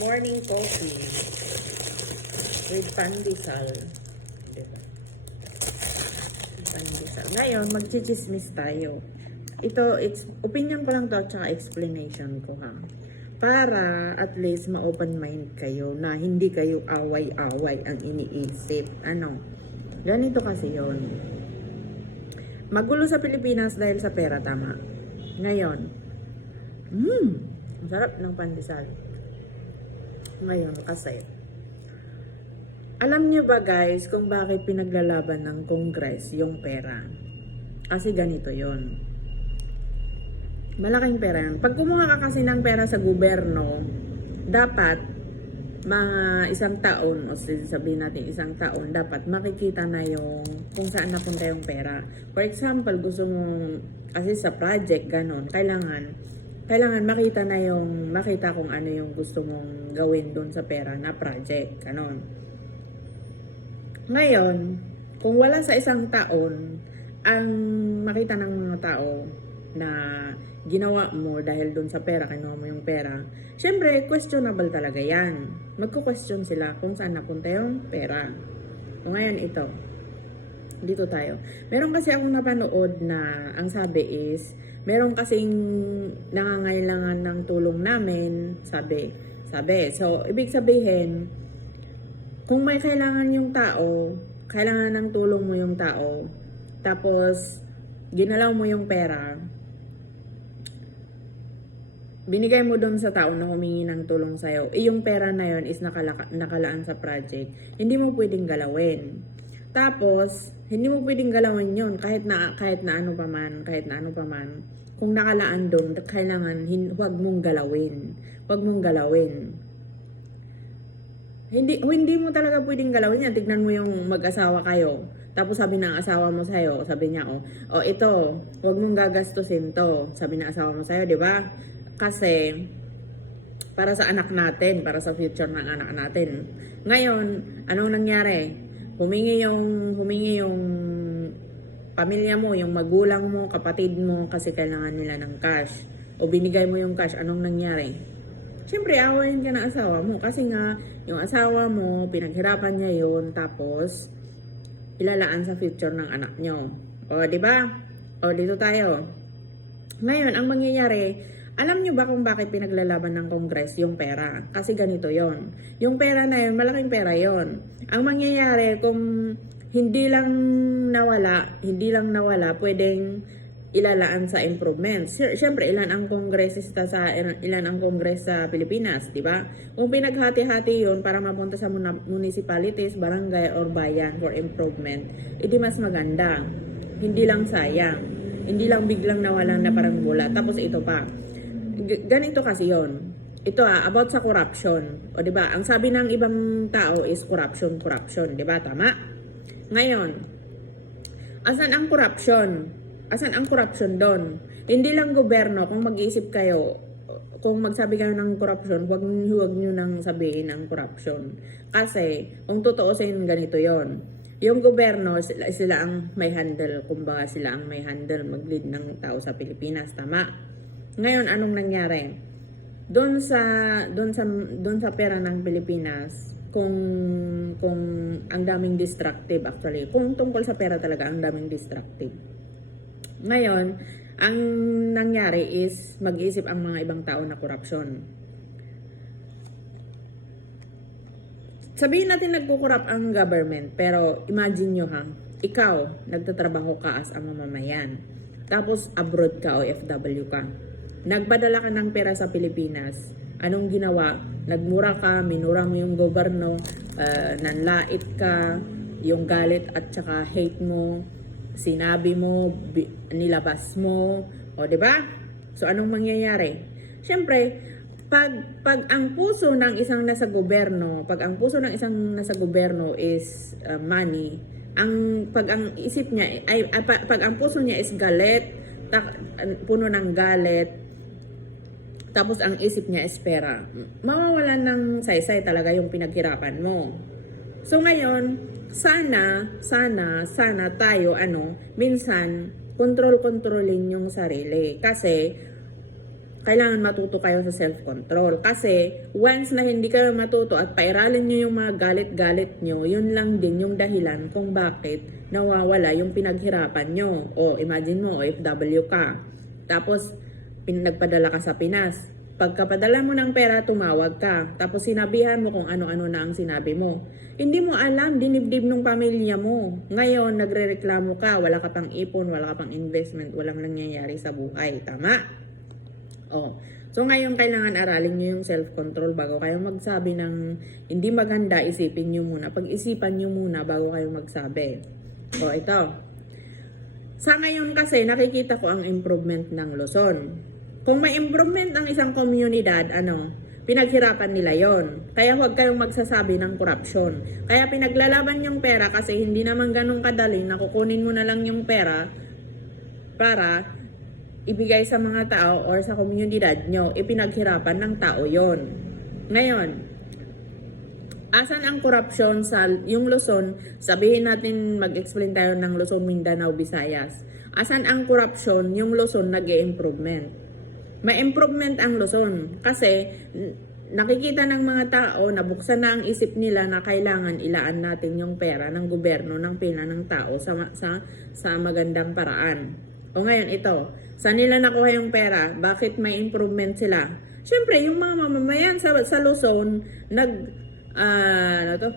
Morning coffee with pandesal. Diba? Pandesal. Ngayon, magchichismis tayo. It's opinion ko lang to at saka explanation ko ha. Para at least ma-open mind kayo na hindi kayo away-away ang iniisip. Ganito kasi yon. Magulo sa Pilipinas dahil sa pera, tama. Ngayon, masarap ng pandesal. Ngayon kasi, alam nyo ba guys kung bakit pinaglalaban ng Congress yung pera? Kasi ganito yon. Malaking pera yan. Pag kumuha ka kasi ng pera sa gobyerno, dapat mga isang taon, o sabihin natin isang taon, dapat makikita na yung kung saan napunta yung pera. For example, gusto mo kasi sa project, ganon, kailangan makita kung ano yung gusto mong gawin doon sa pera na project, ganon. Ngayon, kung wala sa isang taon, ang makita ng mga tao na ginawa mo dahil doon sa pera, kinuha mo yung pera, syempre, questionable talaga yan. Magko-question sila kung saan napunta yung pera. O ngayon ito, dito tayo. Meron kasi akong napanood na ang sabi is, meron kasing nangangailangan ng tulong namin, sabi. So, ibig sabihin, kung may kailangan yung tao, kailangan ng tulong mo yung tao, tapos, ginalaw mo yung pera, binigay mo doon sa tao na humingi ng tulong sa'yo, yung pera na yon is nakalaan sa project, hindi mo pwedeng galawin. Tapos, hindi mo pwedeng galawin yon kahit na ano pa man, kung nakalaan doon, kailangan huwag mong galawin. Hindi mo talaga pwedeng galawin yan. Tignan mo yung mag-asawa kayo. Tapos sabi ng asawa mo sa'yo, sabi niya, ito, huwag mong gagastusin to. Sabi ng asawa mo sa'yo, di ba? Kasi, para sa anak natin, para sa future ng anak natin. Ngayon, anong nangyari? Humingi yung pamilya mo, yung magulang mo, kapatid mo, kasi kailangan nila ng cash. O binigay mo yung cash, anong nangyari? Siyempre, awayin ka ng asawa mo. Kasi nga, yung asawa mo, pinaghirapan niya yun, tapos, ilalaan sa future ng anak nyo. O, di ba? O, dito tayo. Ngayon, ang mangyayari, alam nyo ba kung bakit pinaglalaban ng Congress yung pera? Kasi ganito yon. Yung pera na yun, malaking pera yon. Ang mangyayari, kung hindi lang nawala, pwedeng ilalaan sa improvements. Siyempre, ilan ang Congress sa Pilipinas, di ba? Kung pinaghati-hati yon para mapunta sa municipalities, barangay, or bayan for improvement, edi mas maganda. Hindi lang sayang. Hindi lang biglang nawalan na parang bula. Tapos ito pa. Ganito kasi yon. Ito about sa corruption. O diba? Ang sabi ng ibang tao is corruption. Diba? Tama? Ngayon, asan ang corruption? Asan ang corruption doon? Hindi lang gobyerno. Kung mag-iisip kayo, kung magsabi kayo ng corruption, huwag nyo nang sabihin ang corruption. Kasi, kung tutuusin, ganito yon. Yung gobyerno, sila ang may handle. Kumbaga, sila ang may handle mag-lead ng tao sa Pilipinas. Tama? Ngayon, anong nangyari? Doon sa pera ng Pilipinas, kung ang daming destructive actually. Kung tungkol sa pera talaga, ang daming destructive. Ngayon, ang nangyari is mag-iisip ang mga ibang tao na korupsyon. Sabihin natin nagkukurap ang government, pero imagine nyo ikaw, nagtatrabaho ka as ang mamamayan. Tapos abroad ka o FW ka. Nagpadala ka ng pera sa Pilipinas. Anong ginawa? Nagmura ka, minura mo yung gobyerno, nanlait ka, yung galit at saka hate mo, sinabi mo, nilabas mo, o diba? So anong mangyayari? Siyempre, pag ang puso ng isang nasa gobyerno, is money, pag ang puso niya is galit, puno ng galit, tapos ang isip niya is pera, mawawalan ng saysay talaga yung pinaghirapan mo. So ngayon, sana tayo minsan kontrolin yung sarili. Kasi kailangan matuto kayo sa self-control. Kasi once na hindi kayo matuto at pairalin nyo yung mga galit-galit nyo, yun lang din yung dahilan kung bakit nawawala yung pinaghirapan nyo. O imagine mo, OFW ka. Tapos nagpadala ka sa Pinas. Pagkapadala mo ng pera, tumawag ka. Tapos sinabihan mo kung ano-ano na ang sinabi mo. Hindi mo alam, dinibdib ng pamilya mo. Ngayon, nagrereklamo ka, wala ka pang ipon, wala ka pang investment, walang nangyayari sa buhay. Tama? Oh. So ngayon kailangan aralin nyo yung self-control bago kayo magsabi ng hindi maganda, isipin nyo muna. Pag-isipan nyo muna bago kayo magsabi. O ito. Sa ngayon kasi nakikita ko ang improvement ng Luzon. Kung may improvement ng isang komunidad, pinaghirapan nila yon. Kaya huwag kayong magsasabi ng korupsyon. Kaya pinaglalaban yung pera kasi hindi naman ganun kadaling na kukunin mo na lang yung pera para ibigay sa mga tao or sa komunidad nyo, ipinaghirapan ng tao yon. Ngayon, asan ang korupsyon sa yung Luzon? Sabihin natin, mag-explain tayo ng Luzon, Mindanao, Visayas. Asan ang korupsyon? Yung Luzon nag-i-improvement. May improvement ang Luzon kasi nakikita ng mga tao, nabuksan na ang isip nila na kailangan ilaan natin yung pera ng gobyerno ng pila ng tao sa magandang paraan. O ngayon ito, saan nila nakuha yung pera? Bakit may improvement sila? Siyempre, yung mga mamamayan sa Luzon,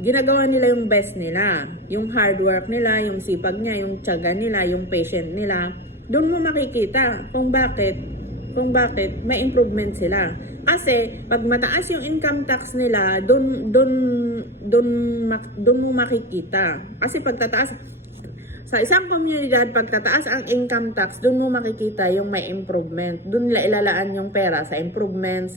ginagawa nila yung best nila. Yung hard work nila, yung sipag niya, yung tiyaga nila, yung patient nila. Doon mo makikita kung bakit may improvement sila. Kasi, pag mataas yung income tax nila, doon mo makikita. Kasi pagtataas, sa isang komunidad, pagtataas ang income tax, doon mo makikita yung may improvement. Doon nila ilalaan yung pera sa improvement,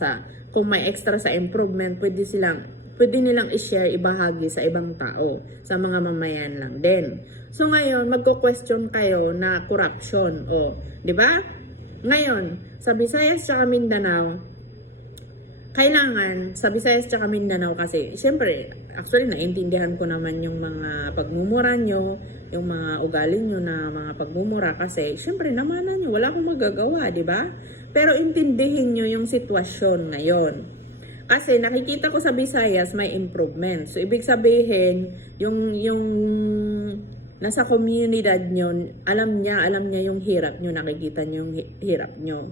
kung may extra sa improvement, pwede nilang i-share, ibahagi sa ibang tao, sa mga mamayan lang din. So ngayon, magko-question kayo na corruption. O, di ba? Ngayon, sa Visayas at Mindanao, sa Visayas at Mindanao kasi, siyempre, actually, naintindihan ko naman yung mga pagmumura nyo, yung mga ugali nyo na mga pagmumura kasi, siyempre, namanan nyo, wala akong magagawa, di ba? Pero intindihin nyo yung sitwasyon ngayon. Kasi nakikita ko sa Visayas may improvement. So, ibig sabihin, yung nasa komunidad nyo, alam niya yung hirap nyo, nakikita nyo yung hirap nyo.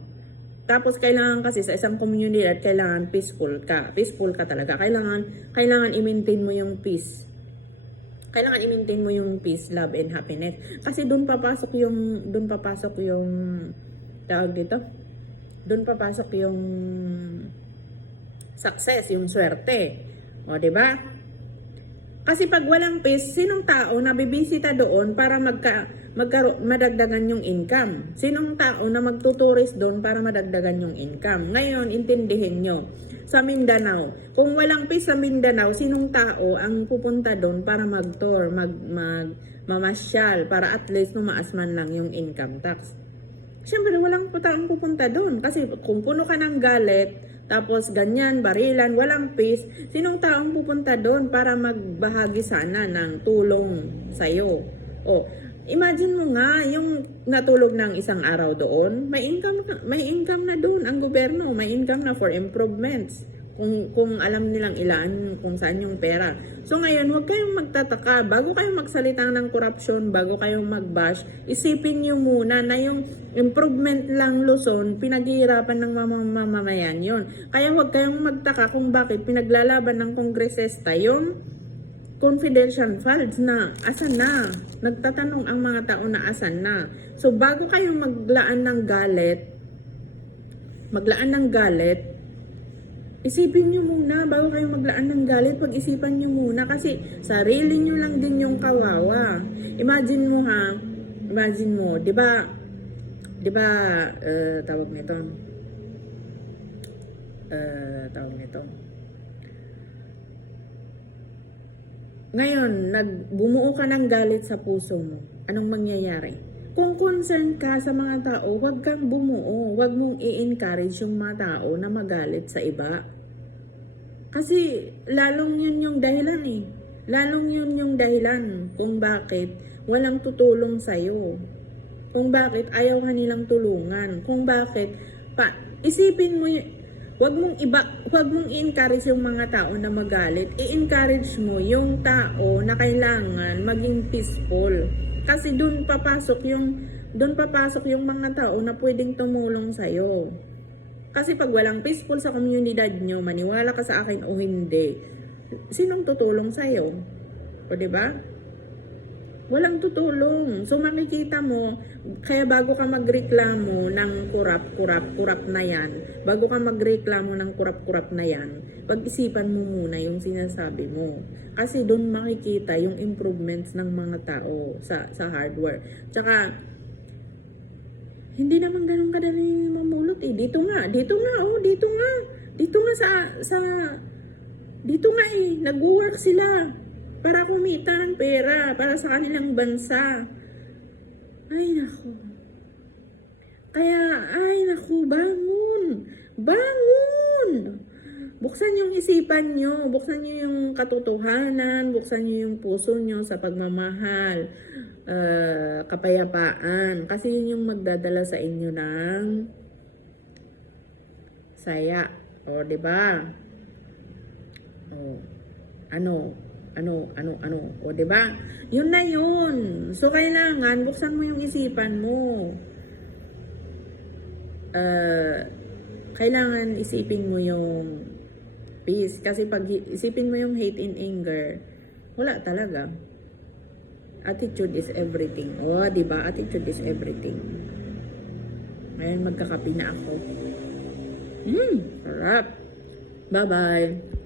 Tapos kailangan kasi sa isang komunidad, kailangan peaceful ka. Peaceful ka talaga. Kailangan i-maintain mo yung peace. Kailangan i-maintain mo yung peace, love, and happiness. Kasi doon papasok yung tawag dito. Doon papasok yung success, yung swerte. O, di ba? Kasi pag walang peace, sinong tao na bibisita doon para madagdagan yung income? Sinong tao na magtuturist doon para madagdagan yung income? Ngayon, intindihin nyo. Sa Mindanao, kung walang peace sa Mindanao, sinong tao ang pupunta doon para mag-tour, mamasyal, para at least tumaas man lang yung income tax? Siyempre, walang taong pupunta doon. Kasi kung puno ka ng galit, tapos ganyan, barilan, walang peace, sinong taong pupunta doon para magbahagi sana ng tulong sa'yo? O, imagine mo nga, yung natulog ng isang araw doon, may income na doon ang gobyerno, may income na for improvements. Kung alam nilang ilaan kung saan yung pera. So ngayon, huwag kayong magtataka. Bago kayong magsalita ng korupsyon, bago kayong mag-bash, isipin nyo muna na yung improvement lang Luzon, pinaghihirapan ng mamamayan yon. Kaya huwag kayong magtaka kung bakit pinaglalaban ng kongresista yung confidential funds na asan na. Nagtatanong ang mga tao na asan na. So bago kayong maglaan ng galit, isipin nyo muna, bago kayo maglaan ng galit, pag-isipan nyo muna kasi sarili nyo lang din yung kawawa. Imagine mo, di ba, tawag nito. Ngayon, bumuo ka ng galit sa puso mo. Anong mangyayari? Kung concerned ka sa mga tao, huwag kang bumuo. Huwag mong i-encourage yung mga tao na magalit sa iba. Kasi lalong yun yung dahilan eh. Lalong yun yung dahilan kung bakit walang tutulong sa'yo. Kung bakit ayaw ka nilang tulungan. Kung bakit, Isipin mo, wag mong i-encourage yung mga tao na magalit. I-encourage mo yung tao na kailangan maging peaceful. Kasi doon papasok yung mga tao na pwedeng tumulong sa'yo. Kasi pag walang peaceful sa komunidad nyo, maniwala ka sa akin o hindi, sinong tutulong sa'yo? O diba? Walang tutulong. So makikita mo, kaya bago ka magreklamo ng kurap na yan, bago ka magreklamo ng kurap na yan, pag-isipan mo muna yung sinasabi mo. Kasi doon makikita yung improvements ng mga tao sa hardware. Tsaka, hindi naman ganun kadali mamulot eh. Dito nga nag-work sila para kumita ng pera para sa kanilang bansa. Ay naku. Bangon! Buksan yung isipan nyo, buksan nyo yung katotohanan, buksan nyo yung puso nyo sa pagmamahal, kapayapaan. Kasi yun yung magdadala sa inyo ng saya. O, diba? O, o, diba? Yun na yun. So, kailangan, buksan mo yung isipan mo. Kailangan isipin mo yung peace. Kasi pag isipin mo yung hate and anger, wala talaga. Attitude is everything. O, diba? Attitude is everything. Ngayon, magkakape na ako. Sarap. Bye-bye.